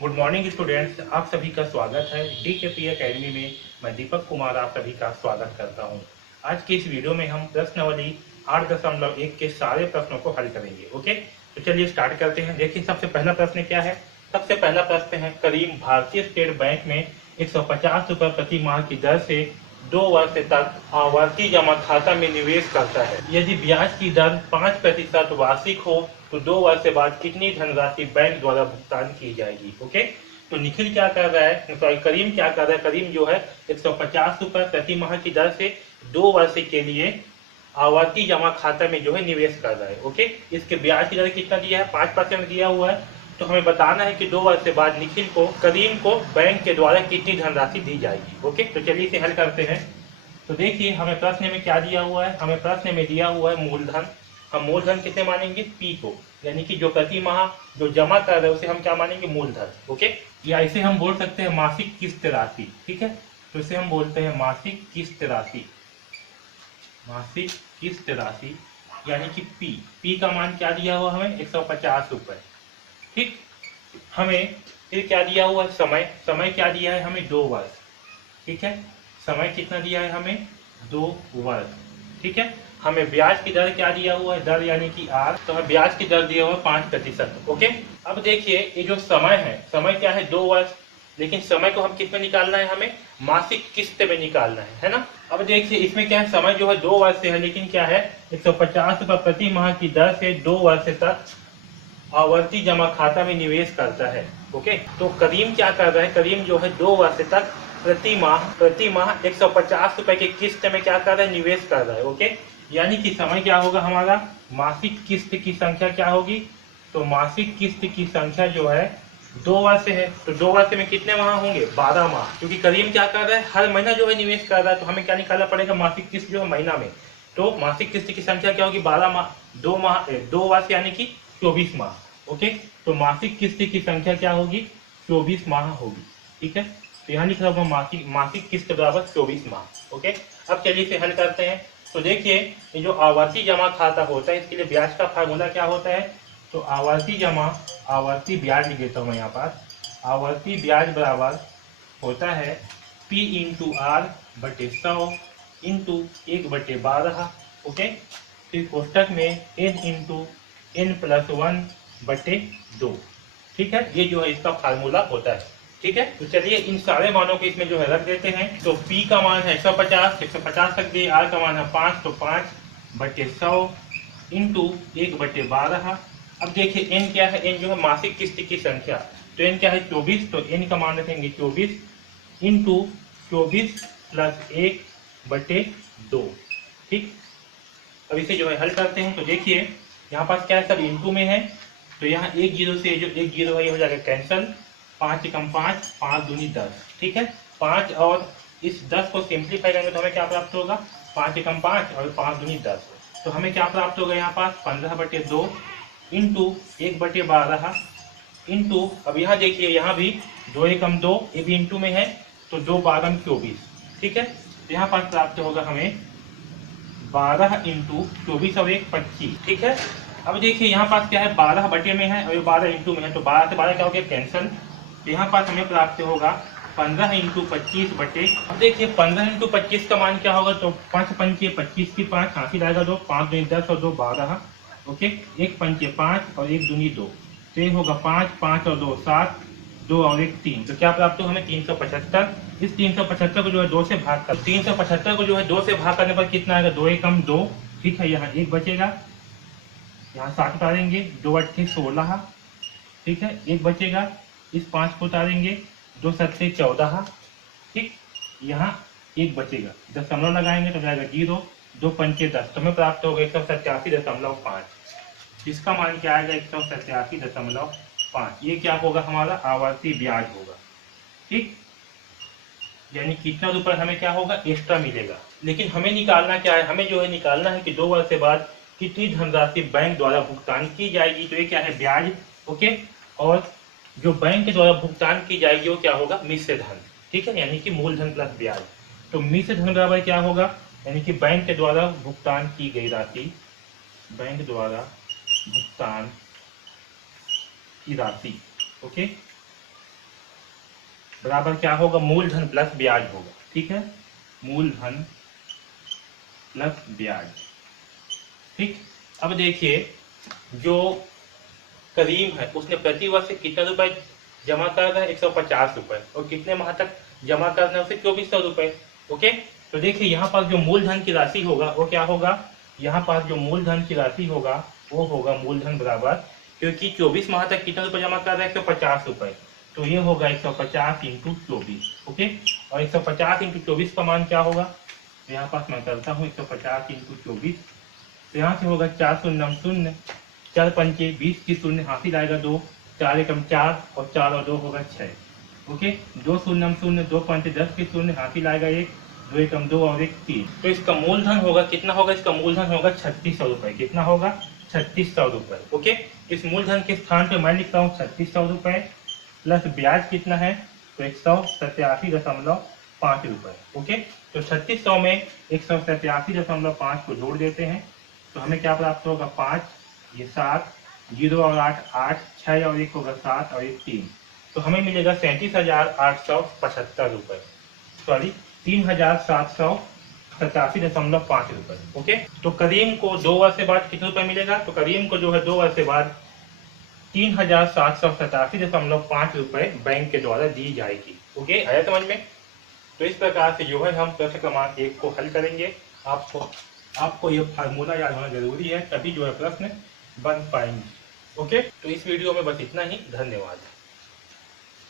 Good morning students, आप सभी का स्वागत है डीकेपी एकेडमी में। मैं दीपक कुमार आप सभी का स्वागत करता हूं। आज की इस वीडियो में हम प्रश्नावली 8.1 के सारे प्रश्नों को हल करेंगे। ओके, तो चलिए स्टार्ट करते हैं। देखिए सबसे पहला प्रश्न क्या है। सबसे पहला प्रश्न है, करीम भारतीय स्टेट बैंक में 150 रुपये प्रति माह की दर से 2 वर्ष तक आवर्ती जमा खाता में निवेश करता है। यदि ब्याज की दर 5% वार्षिक हो तो 2 वर्ष बाद कितनी धनराशि बैंक द्वारा भुगतान की जाएगी। ओके, तो निखिल क्या कर रहा है, सॉरी करीम क्या कर रहा है। करीम जो है 150 रुपये प्रति माह की दर से 2 वर्ष के लिए आवर्ती जमा खाता में जो है निवेश कर रहा है। ओके, इसके ब्याज की दर कितना दिया है, 5% दिया हुआ है। तो हमें बताना है कि 2 वर्ष बाद निखिल को, करीम को बैंक के द्वारा कितनी धनराशि दी जाएगी। ओके, तो चलिए इसे हल करते हैं। तो देखिए हमें प्रश्न में क्या दिया हुआ है। हमें प्रश्न में दिया हुआ है मूलधन। हम मूलधन किसे मानेंगे, पी को, यानी कि जो प्रति माह जो जमा कर रहे हैं उसे हम क्या मानेंगे, मूलधन। ओके, या इसे हम बोल सकते हैं मासिक किस्त राशि। ठीक है, तो इसे हम बोलते हैं मासिक किस्त राशि। मासिक किस्त राशि यानी कि पी का मान क्या दिया हुआ हमें, 150 रुपये। ठीक, हमें फिर क्या दिया हुआ है, समय क्या दिया है हमें, 2 वर्ष। ठीक है, समय कितना दिया है हमें, 2 वर्ष। ठीक है, हमें ब्याज की दर क्या दिया हुआ है, दर यानी कि आर, तो हमें ब्याज की दर दिया हुआ है 5%। ओके, अब देखिए ये जो समय है, समय क्या है, 2 वर्ष, लेकिन समय को हम किस में निकालना है, हमें मासिक किस्त में निकालना है ना। अब देखिए इसमें क्या है, समय जो है 2 वर्ष से है, लेकिन क्या है 150 रुपये प्रति माह की दर से 2 वर्ष तक आवर्ती जमा खाता में निवेश करता है। ओके, तो करीम क्या कर रहा है, करीम जो है 2 वर्ष तक प्रति माह 150 रुपए की किस्त में क्या कर रहा है, निवेश कर रहा है। ओके, यानी कि समय क्या होगा हमारा, मासिक किस्त की संख्या क्या होगी, तो मासिक किस्त की संख्या जो है 2 वर्ष है, तो 2 वर्ष में कितने माह होंगे, 12 माह। क्योंकि करीम क्या कर रहा है, हर महीना जो है निवेश कर रहा है, तो हमें क्या निकालना पड़ेगा, मासिक किस्त जो है महीना में। तो मासिक किस्त की संख्या क्या होगी, 12 माह, 2 वर्ष यानी कि 24 माह। ओके, तो मासिक किस्त की संख्या क्या होगी, 24 माह होगी। ठीक है, तो यहाँ लिख रहा हूँ मासिक किस्त बराबर 24 माह। ओके, अब चलिए इसे हल करते हैं। तो देखिए ये जो आवर्ती जमा खाता होता है, इसके लिए ब्याज का फार्मूला क्या होता है, तो आवर्ती ब्याज लिख देता हूँ मैं यहाँ पर। आवर्ती ब्याज बराबर होता है P इंटू आर बटे 100 इंटू 1/12। ओके, फिर कोष्टक में n इंटू n+1/2। ठीक है, ये जो है इसका फार्मूला होता है। ठीक है, तो चलिए इन सारे मानों को इसमें जो है रख देते हैं। तो P का मान है 150 रख दिए, R का मान है 5, तो 5/100 इंटू 1/12। अब देखिए n क्या है, n जो है मासिक किस्त की संख्या, तो n क्या है 24, तो n का मान रखेंगे 24 इंटू 24 + 1/2। ठीक, अब इसे जो है हल करते हैं। तो देखिए यहाँ पास क्या है, सब इंटू में है, तो यहाँ 1 जीरो से जो 1 जीरो है ये हो जाएगा कैंसल। 5 एकम 5, 5 दूनी 10। ठीक है, 5 और इस 10 को सिंप्लीफाई करेंगे तो हमें क्या प्राप्त होगा, 5 एकम 5 और 5 दूनी 10। तो हमें क्या प्राप्त होगा यहाँ पास 15/2 इंटू 1/12 इंटू, अब यहाँ देखिए यहाँ भी 2 एकम 2, ये भी इंटू में है, तो 2 12 24। ठीक है, तो यहाँ पास प्राप्त होगा हमें 12 इंटू 24 और 1 25। ठीक है, अब देखिए यहाँ पास क्या है, 12 बटे में है और 12 इंटू में है, तो 12 से 12 क्या हो गया, कैंसल। तो यहाँ पास हमें प्राप्त होगा 15 इंटू 25 बटे, अब देखिए 15 इंटू 25 का मान क्या होगा, तो 5 पंचे 25 की 5, हाथी लाएगा 2, 5 दूनी 10 और 2 12। ओके, 1 पंचे 5 और 1 दूनी 2, तो ये होगा 5, 5 और 2 7, 2 और 1 3, तो क्या प्राप्त हो हमें 375। इस 375 को जो है 2 से भाग कर, 375 को जो है 2 से भाग करने पर कितना आएगा, 2 एकम 2। ठीक है, यहाँ 1 बचेगा, यहाँ 7 उतारेंगे, 2 8 16। ठीक है, 1 बचेगा, इस 5 को उतारेंगे, 2 7 14। ठीक, यहाँ 1 बचेगा, दशमलव लगाएंगे तो जाएगा 0, 2 पंचे 10, तो हमें प्राप्त होगा 187.5। इसका मान क्या आएगा, 187.5। ये क्या होगा, हमारा आवर्ती ब्याज होगा। ठीक, यानी कितना रुपए हमें क्या होगा, एक्स्ट्रा मिलेगा। लेकिन हमें निकालना क्या है, हमें जो है निकालना है कि 2 वर्ष के बाद कितनी धनराशि बैंक द्वारा भुगतान की जाएगी, तो ये क्या है, ब्याज। ओके, और जो बैंक के द्वारा भुगतान की जाएगी वो क्या होगा, मिश्र धन। ठीक है, यानी कि मूलधन प्लस ब्याज। तो मिश्र धन बराबर क्या होगा, यानी कि बैंक के द्वारा भुगतान की गई राशि, बैंक द्वारा भुगतान की राशि। ओके, बराबर क्या होगा, मूलधन प्लस ब्याज होगा। ठीक है, मूलधन प्लस ब्याज। ठीक, अब देखिए जो करीम है उसने प्रति वर्ष कितने रुपए जमा करना है, 150 रुपए, और कितने माह तक जमा करना है उसे 2400 रुपए। ओके, तो देखिए यहाँ पर जो मूलधन की राशि होगा वो क्या होगा, यहाँ पर जो मूलधन की राशि होगा वो होगा मूलधन बराबर, क्योंकि 24 माह तक कितने रुपए जमा कर रहे हैं, 150 रुपए, तो ये होगा 150 इंटू 24। ओके, और 150 इंटू 24 का मान क्या होगा, यहाँ पास मैं करता हूँ 150 इंटू 24, तो यहाँ से होगा 4 शून्य शून्य, 4 पंचे 20 की शून्य हासिल आएगा 2, 4 एकम 4 और 4 और 2 होगा 6। ओके, 2 शून्य शून्य, 2 पंचे 10 की शून्य हासिल आएगा 1, 2 एकम 2 और 1 3। तो इसका मूलधन होगा कितना होगा, इसका मूलधन होगा 3600 रुपए। कितना होगा, 3600 रुपए। ओके, इस मूलधन के स्थान पे मैं लिखता हूँ 3600 रुपए प्लस ब्याज कितना है, तो 187.5 रुपए। ओके, तो 3600 में 187.5 को जोड़ देते हैं तो हमें क्या प्राप्त होगा, 5, ये 7, 0 और 8 8, 6 और 1 होगा 7 और 1 3, तो हमें मिलेगा 37,875 रुपए, सॉरी 3,787.5 रुपए। ओके, तो करीम को 2 वर्ष के बाद कितने रुपए मिलेगा, तो करीम को जो है 2 वर्ष के बाद 3,787.5 रुपए बैंक के द्वारा दी जाएगी। ओके, आया समझ में। तो इस प्रकार से जो है हम प्रश्न क्रमांक 1 को हल करेंगे। आपको ये फार्मूला याद होना जरूरी है, तभी जो है प्रश्न बन पाएंगे। ओके, तो इस वीडियो में बस इतना ही। धन्यवाद।